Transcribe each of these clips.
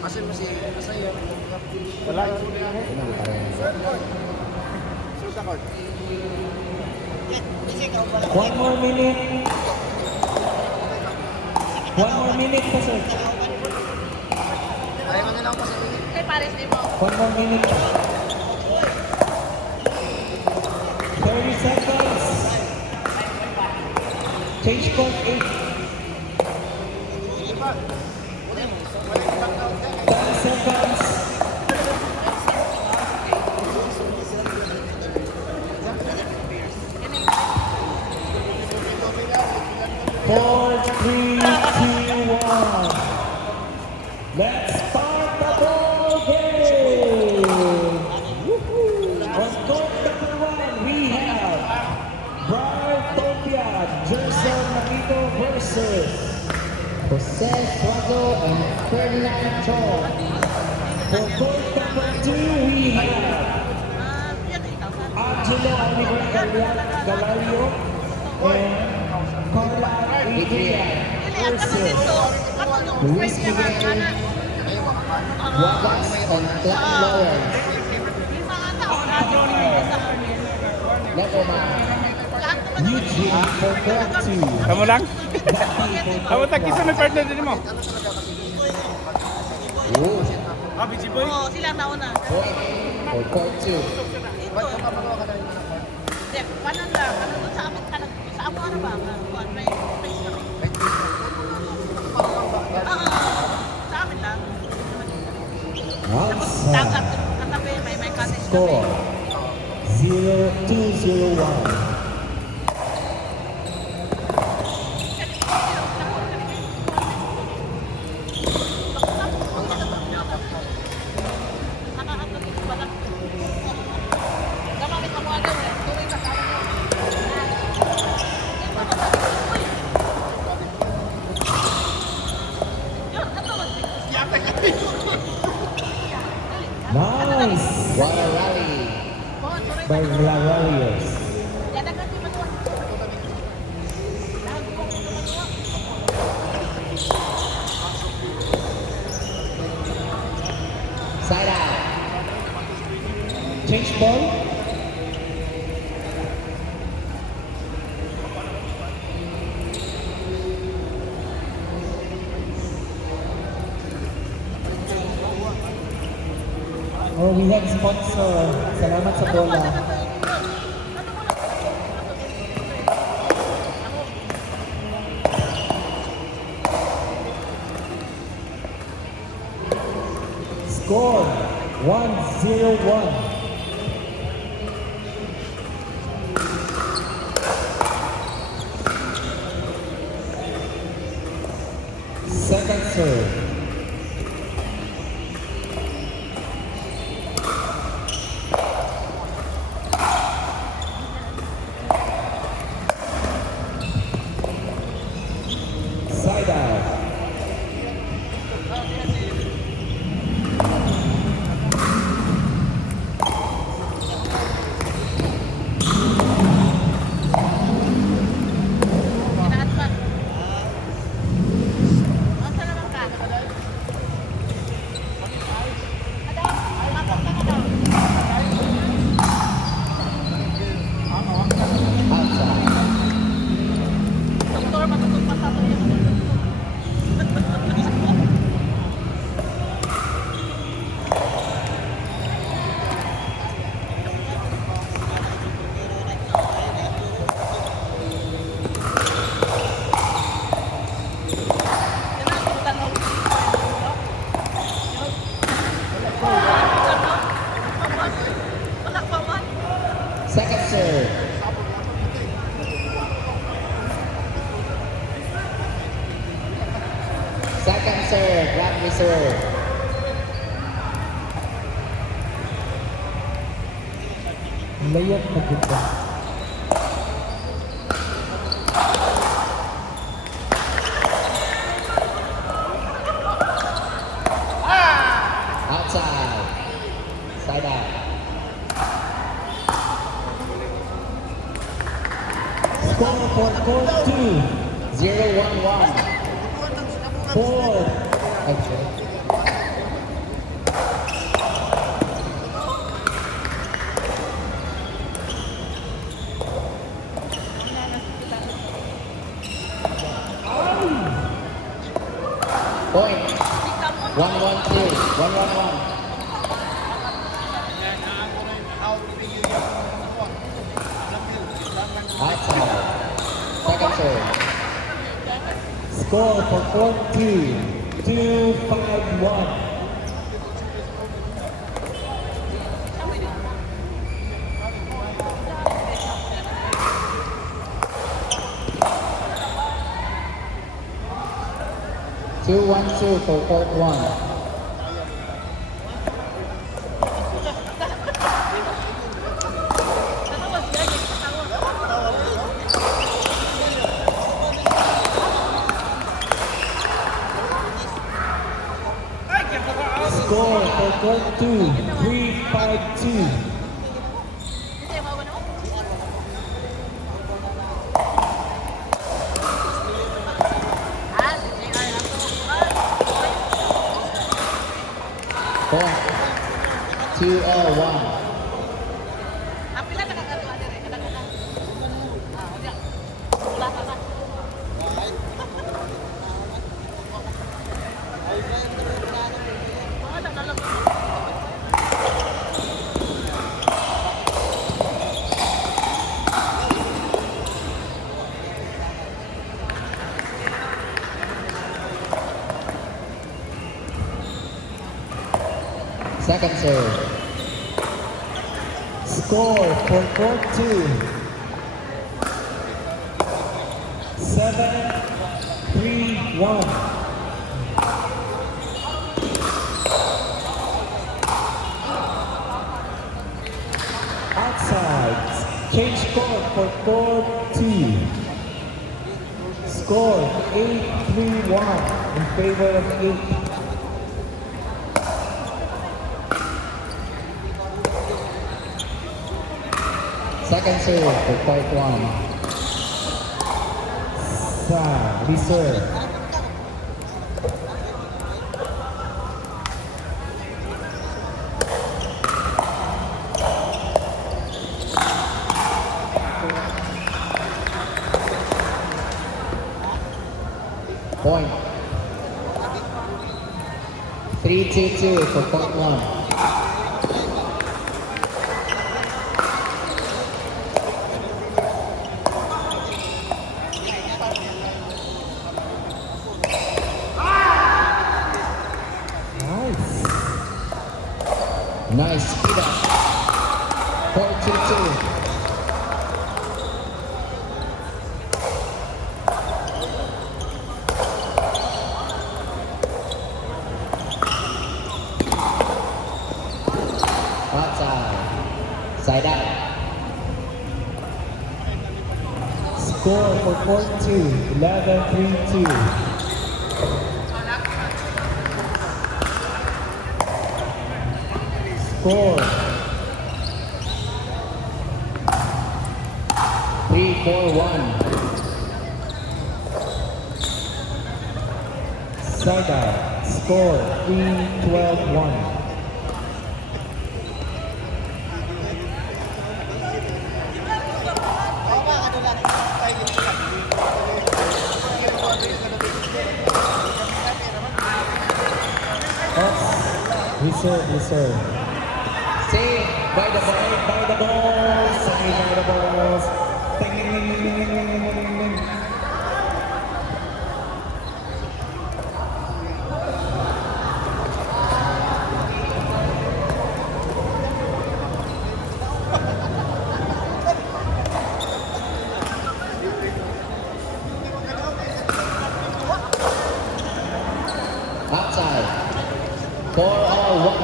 Kasi masaya. Wala. One more minute. One more minute pa, sir. Ayaw mo nilang kasi. Kay Paris din mo. One more minute. 30 seconds. Change code 8. 10 seconds. Four, three, two, one. Let's start the ball game. On court number 1, we have Bartopia, Jerson Nakito versus Jose Suazo and Ferdinand Chong. For court number 2, we have Angelo Oliver Galario and Carla Adrian versus Luis Miguel Wagas and Clark Lawrence. Lepoman Eugene for court 2. Kamu lang? Kamu tak kisah may partner din mo? Oh, Boy? Oo, sila nauna. for court 2. Hindi, paano lang? Ano doon sa amin? Sa amo ano ba? May place kami. Sa amin lang. Tapos Outside. katabi, may cottage kami. Score 0-2-0-1. Nice! What a rally by La Warriors. Side out. Change ball. Oh, we have sponsor. Salamat sa bola. Score 1-0-1. Second serve. Side out. Outside. Doktor, matutog pa sa Second serve. Second serve. Grab reserve. Layup na kita. Outside. Side out. Score for court 2. 0-1-1. Four. Okay. 1-1-2. 1-1-1. Outside. Second serve. Score for court 2. 2-5-1. Two, 1-2 for court 1. Score for court 2. 3-5-2. Point. 2-1. Apila nakakatuwa dire. Kadang-kadang. Unya. Wala ka na. Mga naglalaro. Second serve. Score for court 2. 7-3-1. Outside. Change score for court 2. Score 8-3-1 in favor of 8. Second serve for court 1. Reserve. Point. 3-2-2 for court 1. Nice speed up. 4-2-2. Outside. Side out. Score for court 2. 11-3-2. Score 3-4-1. Side out. Score 3-12-1. Reserve. Save by the ball. Save by the balls. Ding, ding, ding, ding, ding, ding, ding, ding, ding. Outside. 4-1.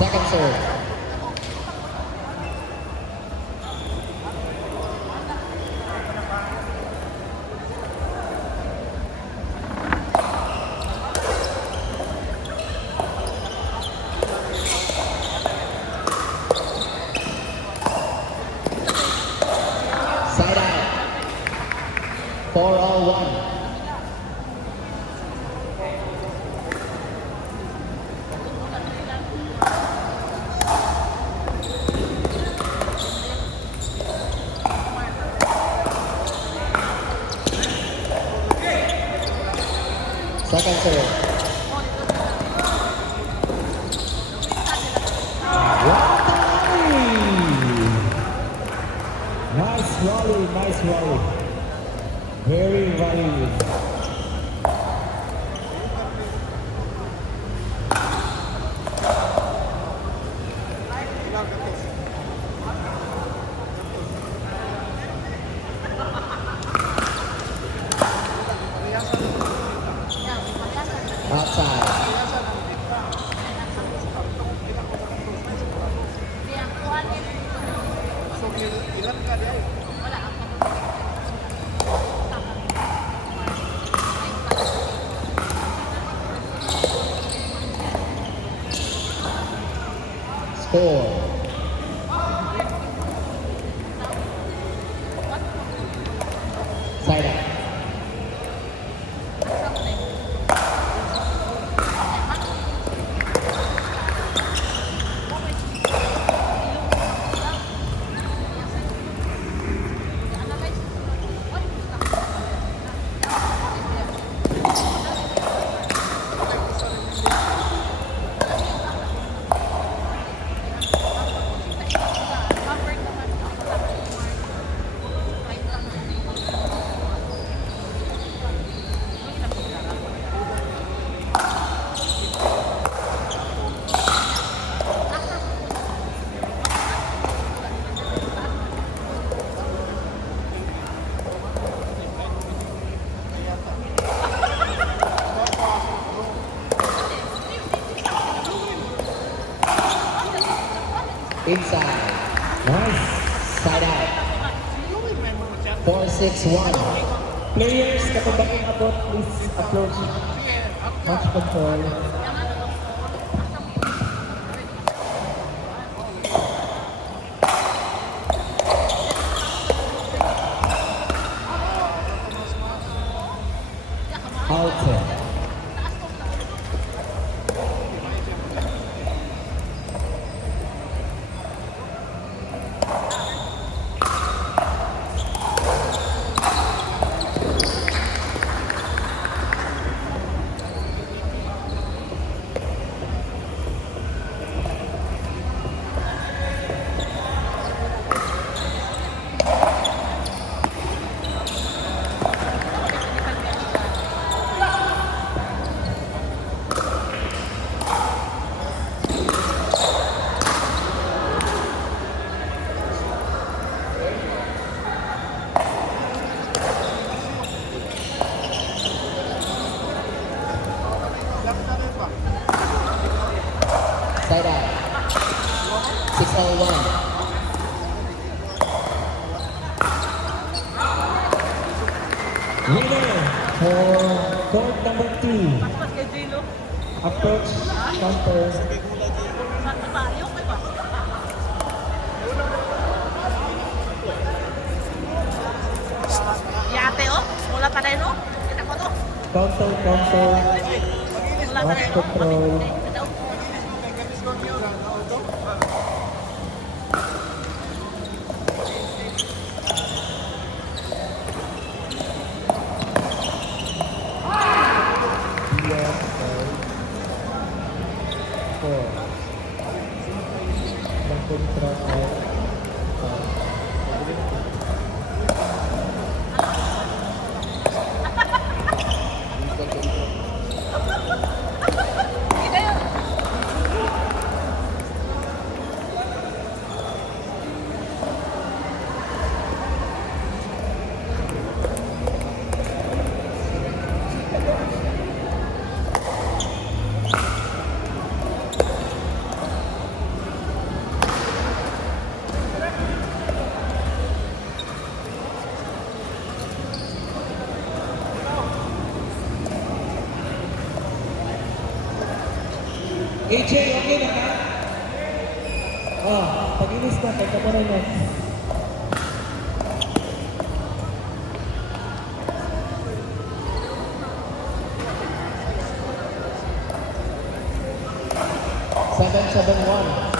Second serve. Side out. 4-1. Second serve. Rally. Nice rally. Very rally. Outside. Score. Side out. Inside. Nice. Side out. 4-6-1. Players, kapag backing abot, please approach. Match control. Out. Side out. 6-1. Winner for court number 2. Approach counter. Yate oh, wala pa rin oh. Kita ko to. Counter. Wala pa Match rin oh. control. Kontra AJ, okay na ka? Pag-inis na, kaya ka pa rin yan. Seven.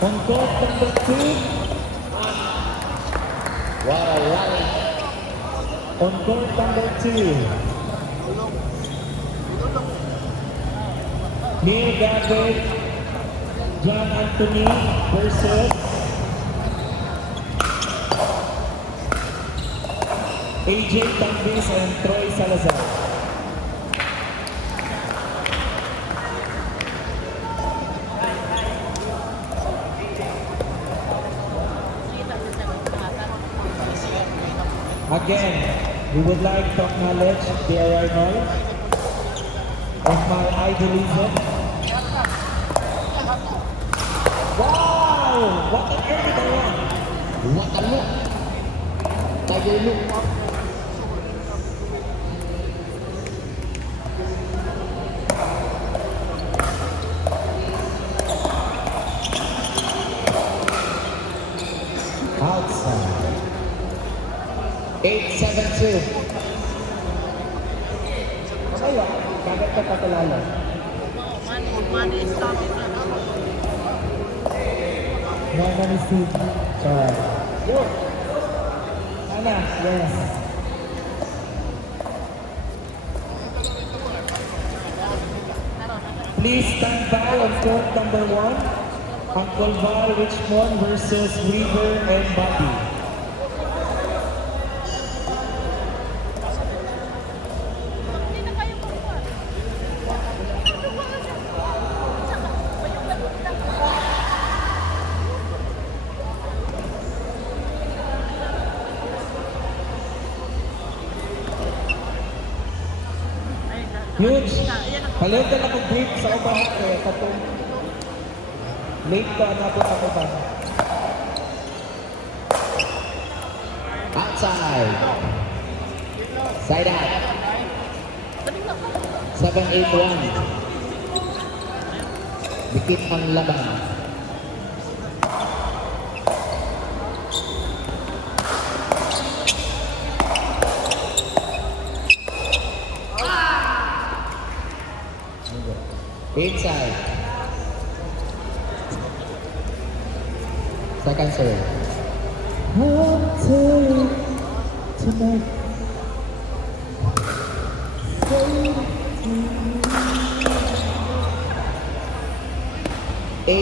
On court number 2. What a rally. On court number 2. Neil David, John Anthony versus AJ Tambis and Troy Salazar. Again, we would like to acknowledge the arrival of my idolism. Wow! What an early ball! What a look! Tiger look! Outside. 8-7-2. Kaya, kagat ka patalala. Money is coming na. Nana ni Steve. Sorry. Yo! Nana, yes. Please stand by on court number 1. Uncle Val Richmond versus Weaver and Bobby. Hindi na kayo makuha. Huge! Halaw ka na mag-break sa upahan eh. Katong late ka na po ako ba? Outside. Side out. 7-8-1. Dikit ang laban. Inside. Second serve. Tonight. 8-2.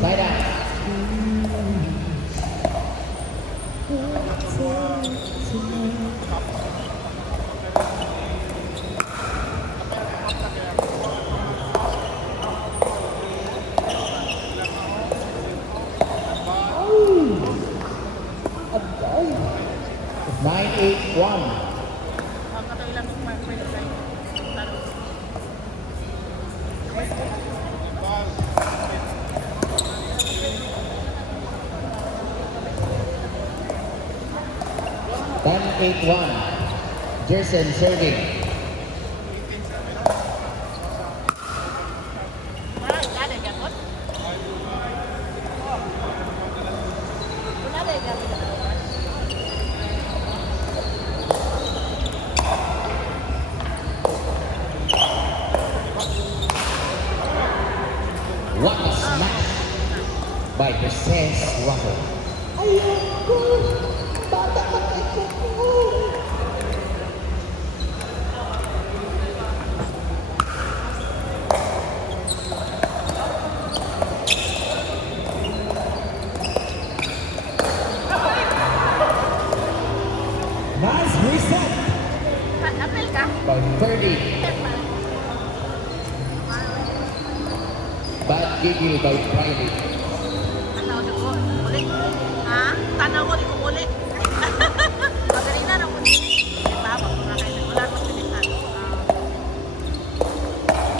Side out. Nine, 8-1. Ang katawi lang ng partner na tayo. Ten, 8-1. Jerson serving. Wala, dali, gapon. Wala, dali, gapon. What a smash by Princess Russell. Nice reset. Apel ka? By 30. Bad giggle by Friday. Tanaw na ko. Uli. Ha? Tanaw ko, di ko uli. Magaling na ako. Baba ko na kayo. Wala ko pilihan.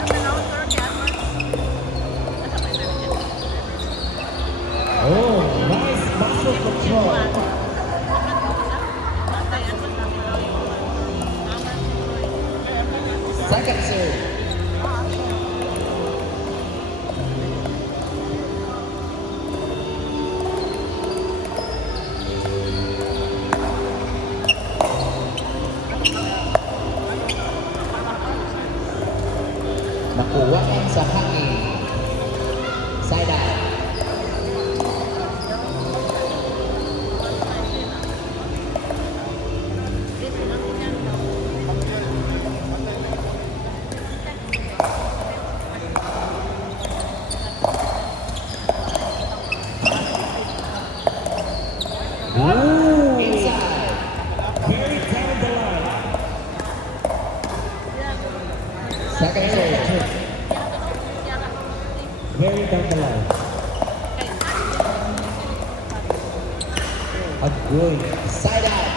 Tanaw ko rin yan. Oh, nice muscle control. Second serve. Side out. Ooh, Inside. very down the line. Second serve. Very down the line. Agoy. Side out.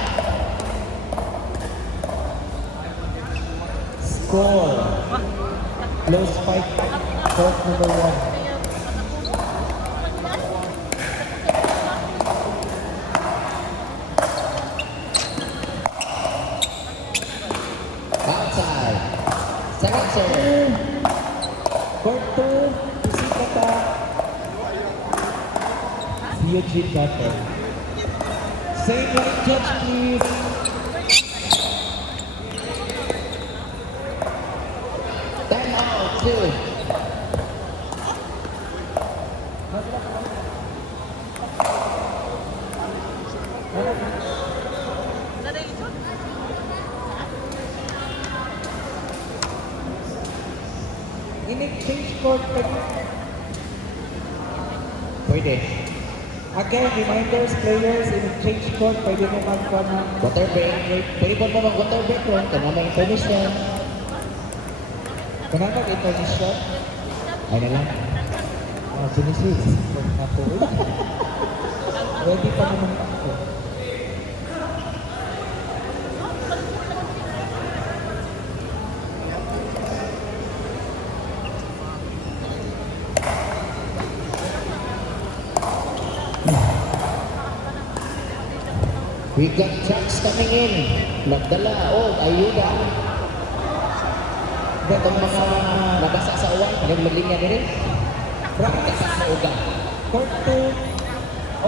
Score. Close fight. Court number 1. Outside. Second serve. Court 2. Pusikata. Si Eugene Gato. Same line judge, please. Time out. 2. In-exchange court. Pwede. Again, reminders, players, in-exchange court. Pwede mo magkana. Water break. Pwede po mo mag-water break ron. Kaya may permission. Kanaka intermission. Ay na lang. Genesis. Ako. Ready pa naman ako. We got trucks coming in. Nagdala o ayuda. Itong mga nabasa sa uwan, kanyang maglinya din. Practice sa ugan. Court 2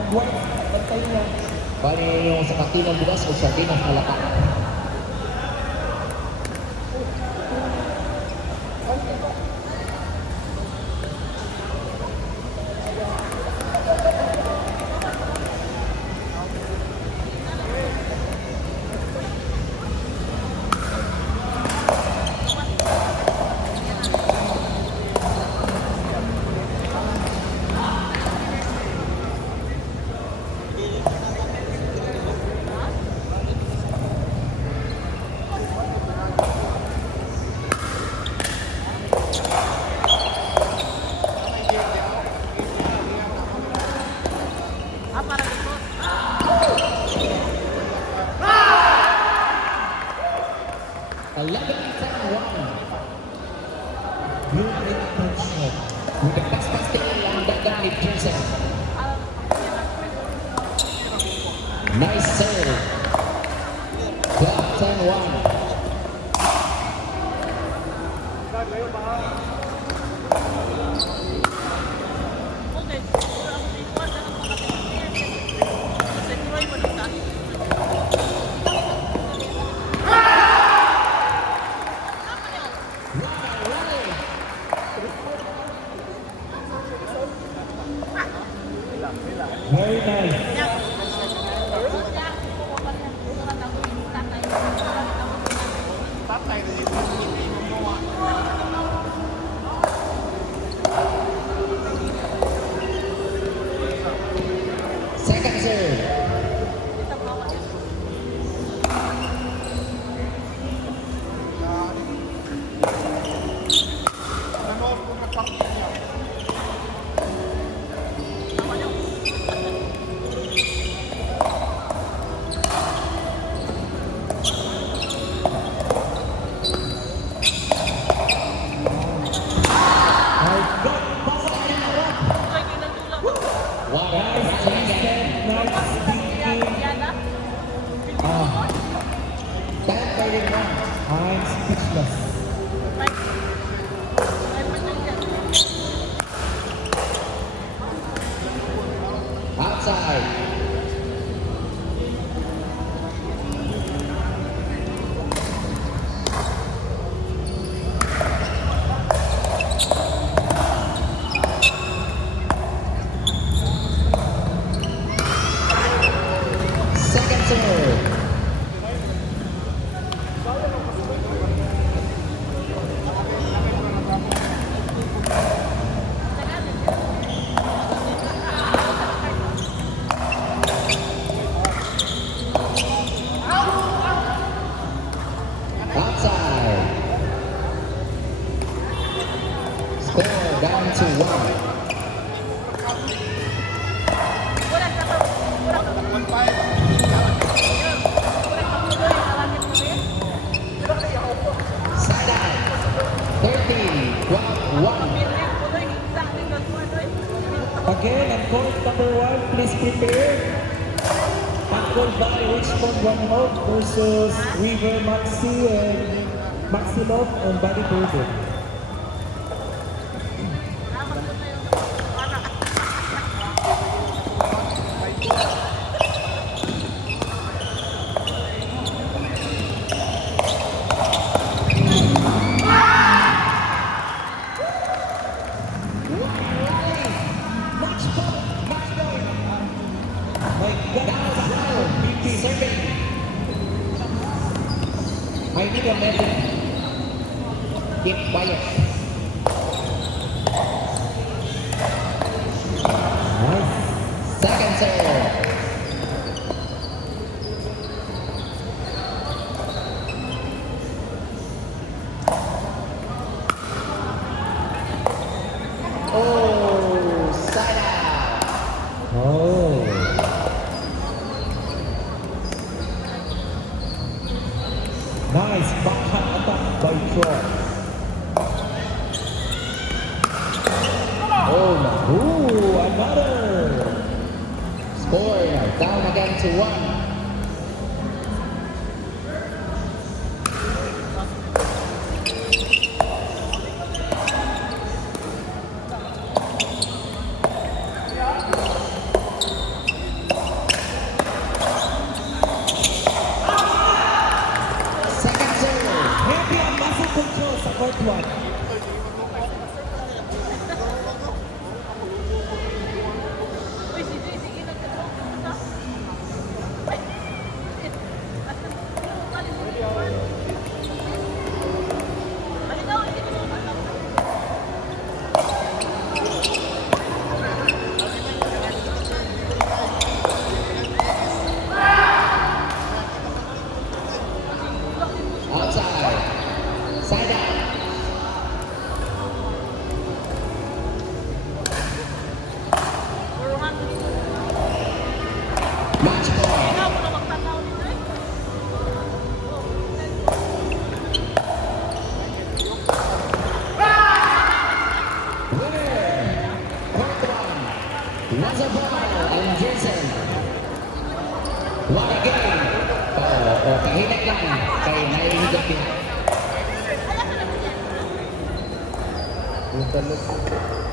of white. Bantay na. Bali yung sa katinang budas o sardinas na lata. Para ito. 11-10-1. Good intention. With the best tingin lang dagang ni Jason. Nice serve. 12-10-1. Okay. Kasi tuloy mo dito. Again, on court number 1, please prepare. Handball by Richmond One Hope versus River Maxi and Maxilov and Body Burden. I need a medic. Keep quiet. Nice. Second serve. Oh, side out. Oh. Nice backhand attack by Troy. Oh, no. Ooh, another. Score down again to 1. Second serve. Maybe a muscle control sa court 1. Uy, sige, sige, nagkakita. Ay. Malinaw, hindi ko alam. Outside. Side out. Puruhan. Match point. Ikaw, wala magtataw dito eh. Winner. Court 1. Lazabal and Jason. What a game. Oh, kahinag lang. Kaya naiinigap yun. Yung talog.